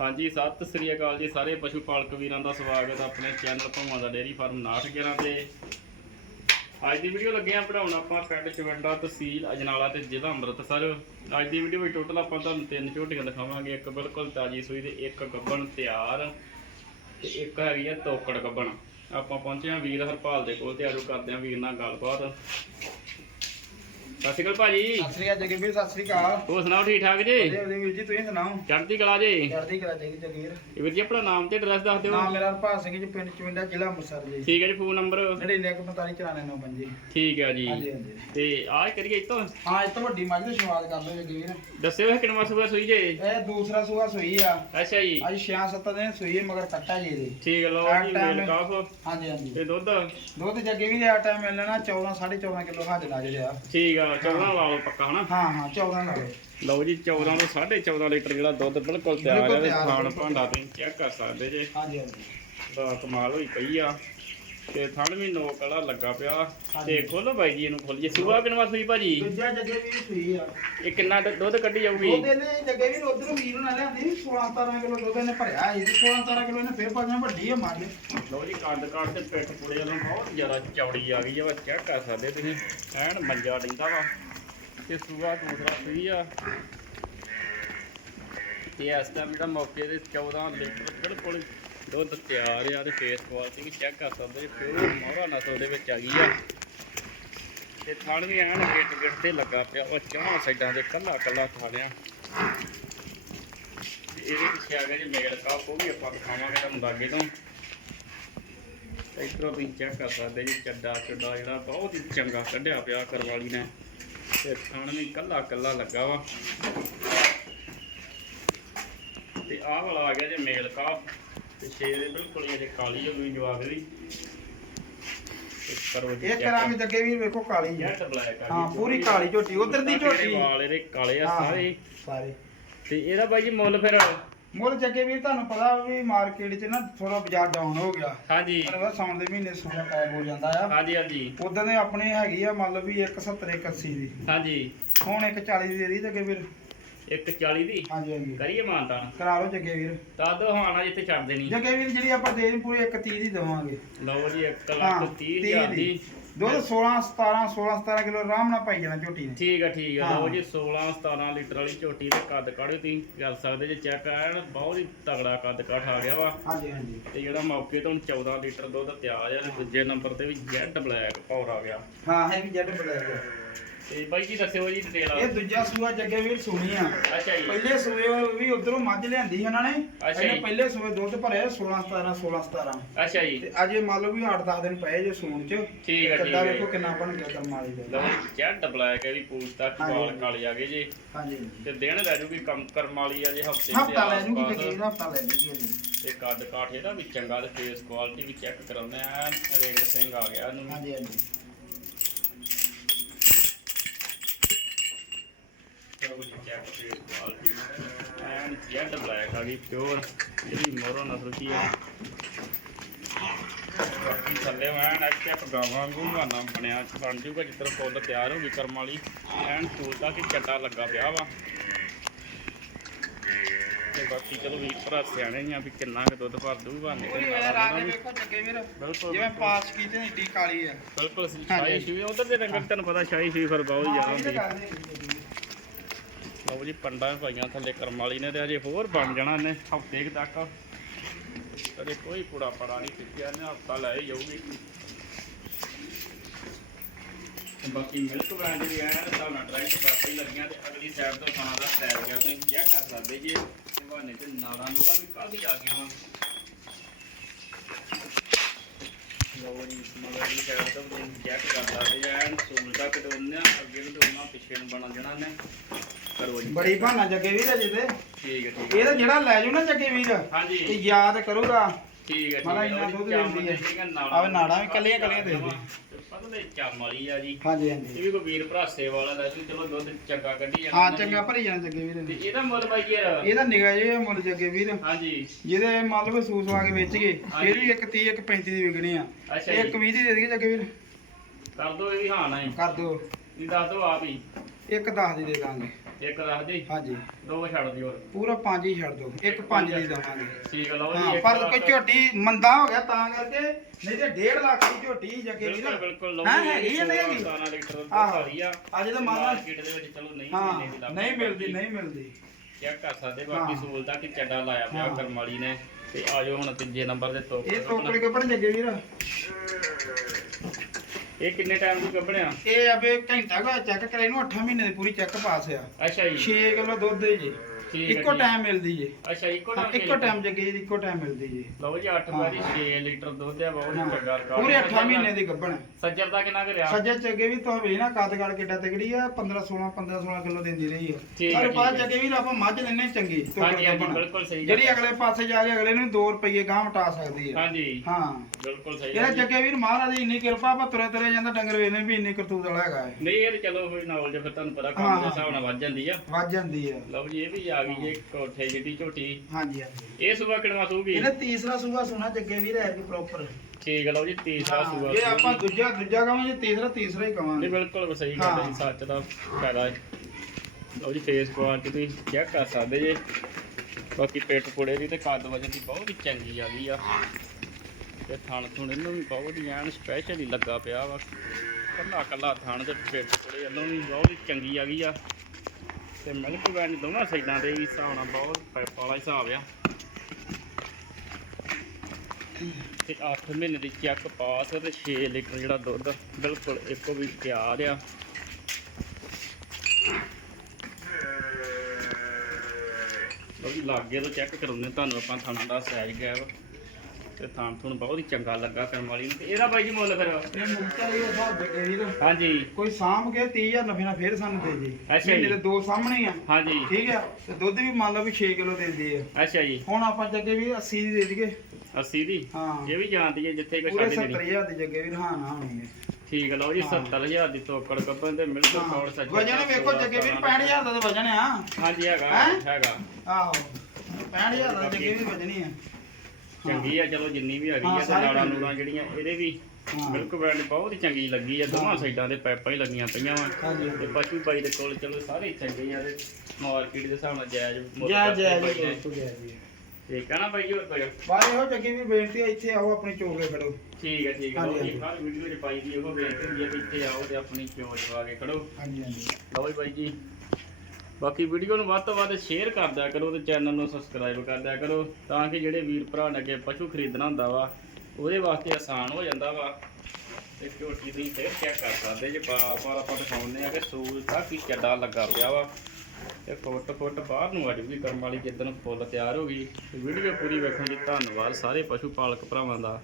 ਹਾਂਜੀ, ਸਤਿ ਸ੍ਰੀ ਅਕਾਲ ਜੀ ਸਾਰੇ ਪਸ਼ੂ ਪਾਲਕ ਵੀਰਾਂ ਦਾ ਸਵਾਗਤ ਆਪਣੇ ਚੈਨਲ ਭੰਮਾ ਦਾ ਡੇਅਰੀ ਫਾਰਮ 911 ਤੇ। ਅੱਜ ਦੀ ਵੀਡੀਓ ਲੱਗੇ ਆ ਪੜਾਉਣ ਆਪਾਂ ਪਿੰਡ ਚਵੰਡਾ ਤਹਿਸੀਲ ਅਜਨਾਲਾ ਤੇ ਜ਼ਿਲ੍ਹਾ ਅੰਮ੍ਰਿਤਸਰ। ਅੱਜ ਦੀ ਵੀਡੀਓ ਵਿੱਚ ਟੋਟਲ ਆਪਾਂ ਤੁਹਾਨੂੰ ਤਿੰਨ ਝੋਟੀਆਂ ਦਿਖਾਵਾਂਗੇ, ਇੱਕ ਬਿਲਕੁਲ ਤਾਜੀ ਸੂਈ ਤੇ ਇੱਕ ਗੱਬਣ ਤਿਆਰ ਤੇ ਇੱਕ ਹੈਗੀ ਆ ਤੋਕੜ ਗੱਬਣ। ਆਪਾਂ ਪਹੁੰਚੇ ਆ ਵੀਰ ਹਰਪਾਲ ਦੇ ਕੋਲ ਤੇ ਆਜੋ ਕਰਦੇ ਆ ਵੀਰ ਨਾਲ ਗੱਲਬਾਤ। ਸਤਿ ਸ਼੍ਰੀ ਅਕਾਲ ਭਾਜੀ। ਸਤਿ ਸ੍ਰੀ ਅਕਾਲ ਜਗਵੀਰ ਸਤਿ ਸ੍ਰੀ ਅਕਾਲ। ਹੋਰ ਸੁਣਾਓ ਠੀਕ ਠਾਕ ਜੀ? ਵਧੀਆ ਵਧੀਆ ਵੀਰ ਜੀ ਤੁਸੀਂ ਸੁਣਾਓ? ਚੜ੍ਹਦੀ ਕਲਾ ਜੀ? ਚੜ੍ਹਦੀ ਕਲਾ ਚਾਹੀਦੀ ਜਗਵੀਰ ਇਹ ਵੀਰ ਜੀ ਆਪਣਾ ਨਾਮ ਤੇ ਐਡਰੈਸ ਦੱਸ ਦਿਓ। ਨਾਮ ਮੇਰਾ ਹਰਪਾਲ ਸਿੰਘ ਜੀ ਪਿੰਡ ਚਵਿੰਡਾ ਜ਼ਿਲ੍ਹਾ ਅੰਮ੍ਰਿਤਸਰ ਜੀ। ਠੀਕ ਹੈ ਜੀ ਫੋਨ ਨੰਬਰ 99459495 ਠੀਕ ਹੈ ਜੀ। ਹਾਂਜੀ ਹਾਂਜੀ। ਤੇ ਆਹ ਕਰੀਏ ਇਤੋਂ ਹਾਂ ਇਹ ਤੋਂ ਵੱਡੀ ਮੱਝ ਦੀ ਸ਼ੁਰੂਆਤ ਕਰ ਲਓ ਜਗਵੀਰ ਦੱਸਿਓ ਇਹ ਕਿੰਨਵਾ ਸੂਆ ਸੂਈ ਜੇ? ਇਹ ਦੂਸਰਾ ਸੂਆ ਸੂਈ ਆ। ਅੱਛਾ ਜੀ। ਅੱਜ 6-7 ਦਿਨ ਸੂਈ ਹੈ ਮਗਰ ਕੱਟਾ ਜੀ ਇਹਦੇ। ਠੀਕ ਹੈ ਲਓ ਜੀ ਮੇਲ ਕਾਫ ਹਾਂਜੀ ਹਾਂਜੀ। ਤੇ ਦੁੱਧ? ਦੁੱਧ ਜੱਗੇ ਵੀ ਆ ਟਾਈਮ ਮਿਲਣਾ 14 14.5 ਕਿਲੋ ਹਾਜ਼ਰ ਆ ਜਿਹੜਾ। ਠੀਕ ਆ। 14 ਲਾ ਲਓ ਪੱਕਾ ਹਨਾ? ਹਾਂ ਹਾਂ 14 ਲਾ ਲਓ। ਲਓ ਜੀ 14 ਤੋਂ 14.5 ਲੀਟਰ ਜਿਹੜਾ ਦੁੱਧ ਬਿਲਕੁਲ ਤਿਆਰ ਹੈ ਖਾਣ। ਭਾਂਡਾ ਤੁਸੀਂ ਚੈੱਕ ਕਰ ਸਕਦੇ ਜੇ। ਹਾਂਜੀ ਹਾਂਜੀ। ਬਾ ਕਮਾਲ ਹੋਈ ਪਈ ਆ। ਤੇ ਥਣ ਵੀ ਨੋਕ ਵਾਲਾ ਲੱਗਾ ਪਿਆ। ਤੇ ਖੋਲੋ ਬਾਈ ਜੀ ਇਹਨੂੰ ਖੋਲੀਏ। ਸੂਆ ਕਿੰਨਵਾ ਸੂਈ ਭਾਜੀ? ਦੂਜਾ ਜੱਗੇ ਵੀ ਸੂਈ ਆ। ਇਹ ਕਿੰਨਾ ਦੁੱਧ- ਕੱਢੀ ਜਾਊਗੀ? ਉਹਦੇ ਨੇ ਜੱਗੇ ਵੀ ਉਧਰੋਂ ਵੀਰ ਨਾਲ ਲਿਆਂਦੀ 16 17 ਕਿਲੋ ਦੁੱਧ ਇਹਨੇ ਭਰਿਆ ਸੀ 16 17 ਕਿਲੋ ਇਹਨੇ ਫੇਰ ਪਾਣਾ ਵੱਡੀ ਆ ਮੱਝ। ਲਓ ਜੀ ਕੱਦ ਕਾਟ ਤੇ ਪਿੱਠ ਪੁੜੇ ਵੱਲੋਂ ਬਹੁਤ ਜ਼ਿਆਦਾ ਚੌੜੀ ਆ ਗਈ ਆ ਵਾ ਚੈੱਕ ਕਰ ਸਕਦੇ ਤੁਸੀਂ। ਐਨ ਮੰਜਾ ਲੈਂਦਾ ਵਾ। ਤੇ ਸੂਆ ਦੂਸਰਾ ਸੂਈ ਆ। ਤੇ ਇਸ ਟਾਈਮ ਜਿਹੜਾ ਮੌਕੇ ਤੇ 14 ਲੀਟਰ ਬਿਲਕੁਲ ਦੁੱਧ ਤਿਆਰ ਆ ਤੇ ਫੇਸ ਕੁਆਲਿਟੀ ਵੀ ਚੈੱਕ ਕਰ ਸਕਦੇ ਜੀ ਪਿਓਰ ਮੋਹਰਾ ਨਸਲ ਦੇ ਵਿੱਚ ਆ ਗਈ ਆ। ਤੇ ਥਣ ਵੀ ਐਨ ਗਿੱਟ ਗਿੱਟ ਤੇ ਲੱਗਾ ਪਿਆ ਉਹ ਚਾਹਾਂ ਸਾਈਡਾਂ ਤੇ ਕੱਲਾ ਕੱਲਾ ਥਾਣਿਆ ਇਹਦੇ ਪਿੱਛੇ ਆ ਗਿਆ ਜੀ, ਮੇਲ ਕਾਪ, ਉਹ ਵੀ ਆਪਾਂ ਦਿਖਾਵਾਂਗੇ ਤੁਹਾਨੂੰ ਲਾਗੇ ਤੋਂ। ਇਧਰੋਂ ਤੁਸੀਂ ਚੈੱਕ ਕਰ ਸਕਦੇ ਜੀ, ਚੱਡਾ ਚੱਡਾ ਜਿਹੜਾ ਬਹੁਤ ਹੀ ਚੰਗਾ ਕੱਢਿਆ ਪਿਆ ਕਰਵਾਲੀ ਨੇ। ਤੇ ਥਣ ਵੀ ਕੱਲਾ ਕੱਲਾ ਲੱਗਾ ਵਾ। ਤੇ ਆਹ ਵਾਲਾ ਆ ਗਿਆ ਜੇ, ਮੇਲ ਕਾਪ। ਤੇ ਛੇ ਦੇ ਬਿਲਕੁਲ ਹੀ ਇਹਦੇ ਕਾਲੀ ਹੋ ਗਈ ਜਵਾਬ ਦੀ। ਤੇ ਕਰੋ ਜੀ ਇਹ ਵੀ ਵੇਖੋ ਕਾਲੀ ਆ। ਜੈਟ ਬਲੈਕ ਆ ਹਾਂ। ਪੂਰੀ ਕਾਲੀ ਝੋਟੀ ਉਧਰ ਦੀ ਝੋਟੀ। ਵਾਲ ਇਹਦੇ ਕਾਲੇ ਆ ਹਾਂ, ਸਾਰੇ। ਸਾਰੇ। ਤੇ ਇਹਦਾ ਬਾਈ ਜੀ ਮੁੱਲ ਫਿਰ? ਮੁੱਲ ਜੱਗੇ ਵੀ ਤੁਹਾਨੂੰ ਪਤਾ ਵੀ ਮਾਰਕੀਟ 'ਚ ਨਾ ਥੋੜਾ ਬਾਜ਼ਾਰ ਡਾਊਨ ਹੋ ਗਿਆ। ਹਾਂਜੀ। ਪਰ ਸੌਣ ਦੇ ਮਹੀਨੇ ਸੋਨਾ ਕਾਇਬ ਹੋ ਜਾਂਦਾ ਆ। ਹਾਂਜੀ ਹਾਂਜੀ। ਉਦੋਂ ਦੇ ਆਪਣੇ ਹੈਗੀ ਆ ਮੰਨ ਲਓ ਵੀ 170 180 ਦੀ। ਹਾਂਜੀ। ਹੁਣ 140 ਦੀ ਦੇ ਦੀ ਜੱਗੇ ਵੀਰ। 140 ਦੀ? ਹਾਂਜੀ ਹਾਂਜੀ। ਕਰੀਏ ਮਾਨਤਾ ਕਰਾ ਲਓ ਜੱਗੇ ਵੀਰ। ਤਾਂ ਦੋ ਹਾਣਾ ਜਿੱਥੇ ਛੱਡ ਦੇਣੀ ਜੱਗੇ ਵੀਰ ਜਿਹੜੀ ਆਪਾਂ ਦੇ ਦੀ ਪੂਰੀ 130 ਦੀ ਦੇਵਾਂਗੇ। ਲਓ ਜੀ 1 ਹਾਂ, ਲੱਖ 30 ਹਜ਼ਾਰ ਦੀ। ਦੁੱਧ 16 17 16 17 ਕਿਲੋ ਆਰਾਮ ਨਾਲ ਪਾਈ ਜਾਣਾ ਝੋਟੀ ਨੇ। ਠੀਕ ਆ ਠੀਕ ਆ। ਹਾਂ। ਲਓ ਜੀ 16 17 ਲੀਟਰ ਵਾਲੀ ਝੋਟੀ ਤੇ ਕੱਦ ਕਾੜੋ ਤੁਸੀਂ ਕਰ ਸਕਦੇ ਜੇ ਚੈੱਕ ਐਨ ਬਹੁਤ ਹੀ ਤਗੜਾ ਕੱਦ ਕਾਠ ਆ ਗਿਆ ਵਾ। ਹਾਂਜੀ ਹਾਂਜੀ। ਤੇ ਜਿਹੜਾ ਮੌਕੇ ਤੋਂ ਹੁਣ 14 ਲੀਟਰ ਦੁੱਧ ਤਿਆਰ ਆ ਦੂਜੇ ਨੰਬਰ ਤੇ ਵੀ ਜੈਟ ਬਲੈਕ ਪੌਰ ਆ ਗਿਆ। ਹਾਂ ਹੈ ਵੀ ਜੱਟ ਬਲੈਕ ਤੇ ਬਾਈ ਜੀ ਦੱਸਿਓ ਜੀ ਡਿਟੇਲ ਇਹ ਦੂਜਾ ਸੂਆ ਜੱਗੇ ਵੀਰ ਸੁਣੀ ਆ। ਅੱਛਾ ਜੀ। ਪਹਿਲੇ ਸੂਏ ਵੀ ਉਧਰੋਂ ਮੱਝ ਲਿਆਂਦੀ ਉਹਨਾਂ ਨੇ। ਅੱਛਾ ਇਹਨੇ ਜੀ। ਪਹਿਲੇ ਸੂਏ ਦੁੱਧ ਭਰਿਆ 16 17 16 17 ਅੱਛਾ ਜੀ। ਤੇ ਅਜੇ ਮੰਨ ਲਓ ਵੀ 8-10 ਦਿਨ ਪਏ ਜੇ ਸੂਣ ਚ। ਠੀਕ ਆ, ਠੀਕ ਕਿੱਦਾਂ ਆ। ਵੇਖੋ ਕਿੰਨਾ ਬਣ ਗਿਆ ਕਰਮ ਵਾਲੀ ਦਾ। ਲਓ ਜੀ ਜੈਟ ਬਲੈਕ ਹੈ ਵੀ ਪੂਛ ਤੱਕ ਹਾਂਜੀ। ਵਾਲ ਕਾਲੇ ਆ ਗਏ ਜੀ। ਹਾਂਜੀ। ਤੇ ਦਿਨ ਲੈ ਜੂਗੀ ਕੰਮ ਕਰਮ ਵਾਲੀ ਆ ਜੇ ਹਫ਼ਤੇ ਹਫਤਾ ਲੈ ਜੂਗੀ ਜੱਗੇ ਵੀਰ ਹਫਤਾ ਲੈ ਜੂਗੀ ਇਹਦੀ। ਤੇ ਕੱਦ ਕਾਠ ਇਹਦਾ ਵੀ ਚੰਗਾ ਤੇ ਫੇਸ ਕੁਆਲਿਟੀ ਵੀ ਚੈੱਕ ਕਰਾਉਂਦੇ ਆ। ਰਿੰਗ ਸਿੰਘ ਆ ਗਿਆ ਇਹਨੂੰ। ਹਾਂਜੀ ਹਾਂਜੀ। ਐਨ ਜੈਡ ਬਲੈਕ ਆ ਗਈ ਪਿਓਰ ਇਹਦੀ ਮੋਰੋ ਨਸਲ ਕੀ ਆ ਬਾਕੀ ਥੱਲੇ ਐਨ ਐਚਐਫ ਗਾਵਾਂ ਨੂੰ ਬਹਾਨਾ ਬਣਿਆ ਬਣ ਜੂਗਾ ਜਿਸ ਤਰ੍ਹਾਂ ਫੁੱਲ ਤਿਆਰ ਹੋ ਗਈ ਕਰਮ ਵਾਲੀ ਐਨ ਸੂਲਤਾ ਕਿ ਚੱਡਾ ਲੱਗਾ ਪਿਆ ਵਾ ਤੇ ਬਾਕੀ ਚਲੋ ਵੀਰ ਭਰਾ ਸਿਆਣੇ ਹੀ ਆ ਵੀ ਕਿੰਨਾ ਕੁ ਦੁੱਧ ਭਰ ਦੂਗਾ ਬਿਲਕੁਲ ਜਿਵੇਂ ਪਾਸ ਕੀਤੀ ਨੇ ਏਡੀ ਕਾਲੀ ਆ। ਬਿਲਕੁਲ ਸ਼ਾਹੀ ਸ਼ੂਈ ਉਧਰ ਦੇ ਰੰਗ ਤੁਹਾਨੂੰ ਪਤਾ ਸ਼ਾਹੀ ਸ਼ੂਈ ਫਿਰ ਬਹੁਤ ਜ਼ਿਆਦਾ ਹੁੰਦੀ। ਲਓ ਜੀ, ਪੰਡਾਂ ਪਾਈਆਂ ਥੱਲੇ ਕਰਮ ਵਾਲੀ ਨੇ ਤੇ ਅਜੇ ਹੋਰ ਬਣ ਜਾਣਾ ਇਹਨੇ ਹਫ਼ਤੇ ਤੱਕ ਅਜੇ ਕੋਈ ਕੂੜਾ ਪੜਾ ਨਹੀਂ ਚੁੱਕਿਆ ਨੇ, ਹਫਤਾ ਲੈ ਹੀ ਜਾਊਗੀ। ਬਾਕੀ ਮਿਲਕ ਬ੍ਰਾਂਡ ਜਿਹੜੀ ਹੈ ਤਾਂ ਨਾ ਡਰਾਈਵ ਪਾਪੀ ਲੱਗੀਆਂ ਤੇ ਅਗਲੀ ਸਾਈਡ ਤੋਂ ਖਾਣਾ ਦਾ ਸਟਾਈਲ ਗਿਆ ਤੁਸੀਂ ਚੈੱਕ ਕਰ ਸਕਦੇ ਜੀ? ਇਹ ਬਹਾਨੇ ਤੇ ਨਾਲਾਂ ਨੂੜਾ ਵੀ ਕਾਫੀ ਆ ਗਿਆ ਵਾ। ਲਓ ਜੀ ਮਗਰ ਦੀ ਸਾਈਡ ਤੋਂ ਤੁਸੀਂ ਚੈੱਕ ਕਰ ਸਕਦੇ ਜੀ ਐਨ ਸੂਲ ਤੱਕ ਦੋਨਾਂ ਅੱਗੇ ਵੀ ਦੋਨਾਂ ਪਿੱਛੇ ਨੂੰ ਬਣਾ ਜਾਣਾ ਨੇ। ਕਰੋ ਜੀ ਬੜੀ ਬਹਾਨਾ ਜੱਗੇ ਵੀਰ ਅਜੇ ਤੇ। ਠੀਕ ਹੈ ਠੀਕ ਹੈ ਇਹਦਾ ਜਿਹੜਾ ਲੈ ਜੂ ਨਾ ਜੱਗੇ ਵੀਰ ਹਾਂਜੀ। ਤੇ ਯਾਦ ਕਰੂਗਾ। ਠੀਕ ਹੈ ਮਾੜਾ ਇੰਨਾ ਦੁੱਧ ਦਿੰਦੀ ਹੈ। ਆਵੇ ਨਾੜਾਂ ਵੀ ਕੱਲੀਆਂ ਕੱਲੀਆਂ ਦੇ ਦਿੰਦੀ। ਪਤਲੇ ਚਮ ਵਾਲੀ ਆ ਜੀ। ਹਾਂਜੀ ਇਹ ਹਾਂਜੀ ਵੀ ਕੋਈ ਵੀਰ ਭਰਾਸੇ ਵਾਲਾ ਦਾ ਸੀ ਚਲੋ ਦੁੱਧ ਚੰਗਾ ਕੱਢੀ ਜਾਂਦਾ। ਹਾਂ ਨਾ ਜੀ। ਚੰਗਾ ਭਰੀ ਜਾਣਾ ਜੱਗੇ ਤੇ ਵੀਰ ਇਹਦਾ ਮੁੱਲ ਬਾਈ ਯਾਰ ਇਹਦਾ ਨਿਗਾਹ ਜੇ ਮੁੱਲ ਜੱਗੇ ਵੀਰ। ਹਾਂਜੀ। ਜਿਹਦੇ ਮੰਨ ਲਓ ਸੂਸ ਵਾ ਕੇ ਵੇਚ ਗਏ ਹਾਂਜੀ। ਫਿਰ ਵੀ ਇੱਕ 30 ਇੱਕ 35 ਦੀ ਵਿਕਣੀ ਆ। ਅੱਛਾ ਇੱਕ ਜੀ 20 ਦੀ ਦੇ ਦੇਈਏ ਜੱਗੇ ਵੀਰ। ਕਰ ਦੋ ਇਹ ਵੀ ਹਾਂ ਨਾ ਹੀ। ਕਰ ਦੋ। ਨਹੀਂ ਦੱਸ ਦੋ ਆਪ ਹੀ। ਇੱਕ 10 ਦੀ ਦੇ ਦਾਂਗੇ। ਇੱਕ ਰੱਖ ਦੇ? ਹਾਂਜੀ। ਦੋ ਛੱਡ ਦਿਓ। ਪੂਰਾ ਪੰਜ ਹੀ ਛੱਡ ਦਿਓ। ਇੱਕ ਪੰਜ ਦੀ ਦਵਾਂਗੇ। ਠੀਕ ਲਓ ਹਾਂ ਜੀ ਪਰ ਕੋਈ ਝੋਟੀ ਮੰਦਾ ਹੋ ਗਿਆ ਤਾਂ ਕਰਕੇ ਨਹੀਂ ਤੇ 1.5 ਲੱਖ ਦੀ ਝੋਟੀ ਜੱਗੇ ਵੀਰ ਬਿਲਕੁਲ ਬਿਲਕੁਲ ਲਓ ਹਾਂ, ਹੈਗੀ ਆ, ਨਹੀਂ ਹੈਗੀ? 17 ਲੀਟਰ ਦੁੱਧ ਆਹੋ। ਆ। ਅੱਜ ਤਾਂ ਲਾ- ਮਾਰਕੀਟ ਦੇ ਵਿੱਚ ਚਲੋ ਨਹੀਂ ਦੀ ਹਾਂ ਲੱਭ ਨਹੀਂ ਮਿਲਦੀ ਨਹੀਂ ਮਿਲਦੀ। ਚੈੱਕ ਕਰ ਸਕਦੇ ਬਾਕੀ ਹਾਂ। ਸਹੂਲਤਾਂ ਕਿ ਚੱਡਾ ਲਾਇਆ ਪਿਆ ਹਾਂ। ਕਰਮਾਲੀ ਨੇ। ਤੇ ਆਜੋ ਹੁਣ ਤੀਜੇ ਨੰਬਰ ਦੇ ਤੋਂ ਇਹ ਟੋਕਰੇ ਕੱਪੜੇ ਜੱਗੇ ਵੀਰ। ਇਹ ਕਿੰਨੇ ਟਾਈਮ ਦੀ ਕੱਢਣਿਆ ਇਹ ਅਬੇ ਘੰਟਾ ਕੋ ਚੈੱਕ ਕਰਾਈ ਨੂੰ 8 ਮਹੀਨੇ ਦੀ ਪੂਰੀ ਚੈੱਕ ਪਾਸ ਆ ਅੱਛਾ ਜੀ। 6 ਕਿਲੋ ਦੁੱਧ ਦੇ ਜੀ। ਠੀਕ ਹੈ ਇੱਕੋ। ਟਾਈਮ ਮਿਲਦੀ ਜੀ ਅੱਛਾ ਇੱਕੋ ਹਾਂ, ਟਾਈਮ ਇੱਕੋ ਟਾਈਮ ਜੱਗੇ ਜੀ ਇੱਕੋ ਟਾਈਮ ਮਿਲਦੀ ਜੀ ਲਓ ਜੀ 8 ਵਾਰੀ 6 ਲੀਟਰ ਦੁੱਧ ਆ ਬਹੁਤ ਹਾਂ। ਚੰਗਾ ਰਿਕਾਰਡ ਪੂਰੇ 8 ਮਹੀਨੇ ਦੀ ਗੱਭਣ ਸੱਜਰ ਦਾ ਕਿੰਨਾ ਕਰਿਆ ਸੱਜੇ ਚੱਗੇ ਵੀ ਤੋਂ ਵੇ ਨਾ ਕਦਗੜ ਕਿੱਡਾ ਤਗੜੀ ਆ 15 16 15 16 ਕਿਲੋ ਦਿੰਦੀ ਰਹੀ ਆ ਠੀਕ ਹੈ, ਪਰ ਠੀਕ ਬਾਅਦ ਹੈ। ਚੱਗੇ ਵੀ ਆਪਾਂ ਮੱਝ ਲੈਣੇ ਚੰਗੀ ਤੋਕੜ ਹਾਂਜੀ ਹਾਂਜੀ ਗੱਭਣ। ਬਿਲਕੁਲ ਸਹੀ ਜਿਹੜੀ ਗੱਲ ਅਗਲੇ ਪਾਸੇ ਜਾ ਕੇ ਅਗਲੇ ਨੂੰ 2 ਰੁਪਏ ਗਾਂ ਵਟਾ ਸਕਦੀ ਆ ਹਾਂਜੀ ਹਾਂ ਬਿਲਕੁਲ ਸਹੀ ਇਹਦਾ ਗੱਲ ਜੀ। ਚੱਗੇ ਵੀਰ ਮਹਾਰਾਜ ਦੀ ਇੰਨੀ ਕਿਰਪਾ ਆਪਾਂ ਤੁਰੇ ਤੁਰੇ ਜਾਂਦਾ ਡੰਗਰ ਵੇਨੇ ਵੀ ਇੰਨੀ ਕਰਤੂਤ ਵਾਲਾ ਹੈਗਾ ਇਹ। ਨਹੀਂ ਇਹ ਤਾਂ ਚਲੋ ਕੋਈ ਨੌਲੇਜ ਫਿਰ ਤੁਹਾਨੂੰ ਪਤਾ ਕੰਮ ਹਾਂ, ਦੇ ਹਾਂ। ਹਿਸਾਬ ਨਾਲ ਵੱਧ ਜਾਂਦੀ ਆ ਵੱਜ ਜਾਂਦੀ ਆ ਲਓ ਜੀ ਇਹ ਵੀ ਆ ਗਈ ਜੇ ਕੋਠੇ ਜਿਹੜੀ ਝੋਟੀ। ਹਾਂਜੀ ਹਾਂਜੀ। ਇਹ ਸੁਬਾ ਕਿੰਨਾ ਸੂਗੀ? ਇਹਨੇ ਤੀਸਰਾ ਸੂਆ ਸੁਣਾ ਜੱਗੇ ਵੀਰ ਹੈ ਕਿ ਪ੍ਰੋਪਰ ਠੀਕ ਲਓ ਜੀ ਤੀਸਰਾ ਸੂਆ ਜੇ ਆਪਾਂ। ਦੂਜਾ ਦੂਜਾ ਕਵਾਂਗੇ ਜੇ ਤੀਸਰਾ ਤੀਸਰਾ ਹੀ ਨਹੀਂ ਕਵਾਂਗੇ ਬਿਲਕੁਲ ਸਹੀ ਗੱਲ ਹੈ। ਸੱਚ ਦਾ ਫਾਇਦਾ ਹੈ। ਲਓ ਜੀ ਫੇਸ ਕੁਆਲਿਟੀ ਤੁਸੀਂ ਚੈੱਕ ਕਰ ਸਕਦੇ ਜੇ। ਬਾਕੀ ਪੇਟ ਪੁੜੇ ਦੀ ਤੇ ਕੱਦ ਵਜਨ ਦੀ ਬਹੁਤ ਹੀ ਚੰਗੀ ਆ ਗਈ ਆ। ਤੇ ਥਣ ਥੁਣ ਇਹਨੂੰ ਵੀ ਬਹੁਤ ਹੀ ਐਨ ਸਪੈਸ਼ਲ ਹੀ ਲੱਗਾ ਪਿਆ ਵਾ। ਕੱਲਾ ਕੱਲਾ ਥਣ ਤੇ ਪੇਟ ਪੁੜੇ ਇਹਨੂੰ ਵੀ ਬਹੁਤ ਹੀ ਚੰਗੀ ਆ ਗਈ ਆ। ਤੇ ਮਿਲਕ ਵੈਨ ਦੋਵਾਂ ਸਾਈਡਾਂ ਤੇ ਵੀ ਹਿਸਾਬ ਨਾਲ ਬਹੁਤ ਪਾਈਪ ਵਾਲਾ ਹਿਸਾਬ ਆ। ਤੇ 8 ਮਹੀਨੇ ਦੀ ਚੱਕ ਪਾਸ ਤੇ 6 ਲੀਟਰ ਜਿਹੜਾ ਦੁੱਧ, ਬਿਲਕੁਲ ਇੱਕੋ ਵੀ ਤਿਆਰ ਆ। ਲਓ ਲਾਗੇ ਤੋਂ ਚੈੱਕ ਕਰਾਉਂਦੇ ਤੁਹਾਨੂੰ ਆਪਾਂ ਥਾਣਾ ਦਾ ਸਾਈਜ਼ ਗੈਪ ਤੇ ਥਾਣ ਥੁਣ ਬਹੁਤ ਹੀ ਚੰਗਾ ਲੱਗਾ ਕਰਨ ਵਾਲੀ ਨੂੰ। ਤੇ ਇਹਦਾ ਬਾਈ ਜੀ ਮੁੱਲ ਫਿਰ? ਇਹ ਮੁਕਤਾ ਹੀ ਹਿਸਾਬ ਜੱਗੇ ਵੀਰ ਹਾਂਜੀ। ਕੋਈ ਸਾਂਭ ਕੇ 30000 ਨਫੇ ਨਾਲ ਫੇਰ ਸਾਨੂੰ ਦੇ ਜੀ ਅੱਛਾ ਜੀ। ਦੇ ਦੋ ਸਾਹਮਣੇ ਆ। ਹਾਂਜੀ। ਠੀਕ ਆ? ਤੇ ਦੁੱਧ ਵੀ ਮੰਨ ਲਓ ਵੀ 6 ਕਿਲੋ ਦਿੰਦੀ ਆ ਅੱਛਾ ਜੀ। ਹੁਣ ਆਪਾਂ ਜੱਗੇ ਵੀ 80 ਦੀ ਦੇ ਦਈਏ। 80 ਦੀ? ਹਾਂ। ਇਹ ਵੀ ਜਾਣਦੀ ਹੈ ਜਿੱਥੇ ਕੋਈ ਪੂਰੇ ਛੱਡ ਦੇਣੀ 70000 ਦੀ ਜੱਗੇ ਵੀਰ ਹਾਂ ਨਾ ਹੋਣੀ ਹੈ। ਠੀਕ ਲਓ ਜੀ ਹਾਂ। 70000 ਦੀ ਤੋਕੜ ਕੱਪਨ ਤੇ ਮਿਲਕ। ਕੋਲ ਸੱਚ ਵਜਨ ਵੇਖੋ ਜੱਗੇ ਵੀਰ 65000 ਦਾ ਤਾਂ ਵਜਨ ਆ। ਹਾਂਜੀ ਹੈਗਾ ਹੈਂ? ਹੈਗਾ। ਆਹੋ। 65000 ਦਾ ਜੱਗੇ ਵੀ ਵਜਨੀ ਆ। ਚੰਗੀ ਆ ਚਲੋ ਜਿੰਨੀ ਵੀ ਹੈਗੀ ਆ ਤੇ ਨਾੜਾਂ ਚੰਗੀ। ਨੂੜਾਂ ਜਿਹੜੀਆਂ ਇਹਦੇ ਵੀ। ਮਿਲਕ ਬੈਂਡ ਬਹੁਤ ਹੀ ਚੰਗੀ ਲੱਗੀ ਆ ਦੋਵਾਂ। ਸਾਈਡਾਂ ਤੇ ਪਾਈਪਾਂ ਹੀ ਲੱਗੀਆਂ ਪਈਆਂ ਵਾ। ਤੇ ਪਸ਼ੂ ਬਾਈ ਦੇ ਕੋਲ ਚਲੋ ਸਾਰੇ ਚੰਗੇ ਆ ਤੇ ਮਾਰਕੀਟ ਦੇ ਹਿਸਾਬ ਨਾਲ ਜਾਇਜ਼ ਮੁੱਲ ਜੈ ਜੈ ਜੀ। ਬਿਲਕੁਲ ਜੈ ਜੀ ਠੀਕ ਆ ਨਾ ਬਾਈ ਜੀ ਹੋਰ ਕੋਈ? ਬਾਈ ਇਹੋ ਜੱਗੇ ਵੀ ਬੇਨਤੀ ਆ ਇੱਥੇ ਆਓ ਆਪਣੀ ਚੋਕਲੇ ਖੜੋ। ਠੀਕ ਹੈ ਠੀਕ ਹੈ ਲਓ ਜੀ ਹਰ ਵੀਡੀਓ 'ਚ ਪਾਈ ਦੀ ਉਹ ਬੇਨਤੀ ਹੁੰਦੀ ਹੈ ਵੀ ਇੱਥੇ ਆਓ ਤੇ ਆਪਣੀ ਚੋਜ ਪਾ ਕੇ ਖੜੋ। ਹਾਂਜੀ ਹਾਂਜੀ। ਲਓ ਜੀ ਬਾਈ ਜੀ। ਬਾਕੀ ਵੀਡੀਓ ਨੂੰ ਵੱਧ ਤੋਂ ਵੱਧ ਸ਼ੇਅਰ ਕਰ ਦਿਆ ਕਰੋ ਤੇ ਚੈਨਲ ਨੂੰ ਸਬਸਕ੍ਰਾਈਬ ਕਰ ਦਿਆ ਕਰੋ ਤਾਂ ਕਿ ਜਿਹੜੇ ਵੀਰ ਭਰਾ ਨੇ ਅੱਗੇ ਪਸ਼ੂ ਖਰੀਦਣਾ ਹੁੰਦਾ ਵਾ, ਉਹਦੇ ਵਾਸਤੇ ਆਸਾਨ ਹੋ ਜਾਂਦਾ ਵਾ। ਤੇ ਝੋਟੀ ਤੁਸੀਂ ਫਿਰ ਚੈੱਕ ਕਰ ਸਕਦੇ ਜੇ ਬਾਰ-ਬਾਰ ਆਪਾਂ ਦਿਖਾਉਂਦੇ ਆ ਕਿ ਸੂਲ ਦਾ ਕੀ ਚੱਡਾ ਲੱਗਾ ਪਿਆ ਵਾ। ਤੇ ਫੁੱਟ ਫੁੱਟ ਬਾਹਰ ਨੂੰ ਅੱਜ ਵੀ ਕਰਮ ਵਾਲੀ ਜਿੱਦਣ ਫੁੱਲ ਤਿਆਰ ਹੋ ਗਈ। ਵੀਡੀਓ ਪੂਰੀ ਵੇਖਣ ਲਈ ਧੰਨਵਾਦ ਸਾਰੇ ਪਸ਼ੂ ਪਾਲਕ ਭਰਾਵਾਂ ਦਾ।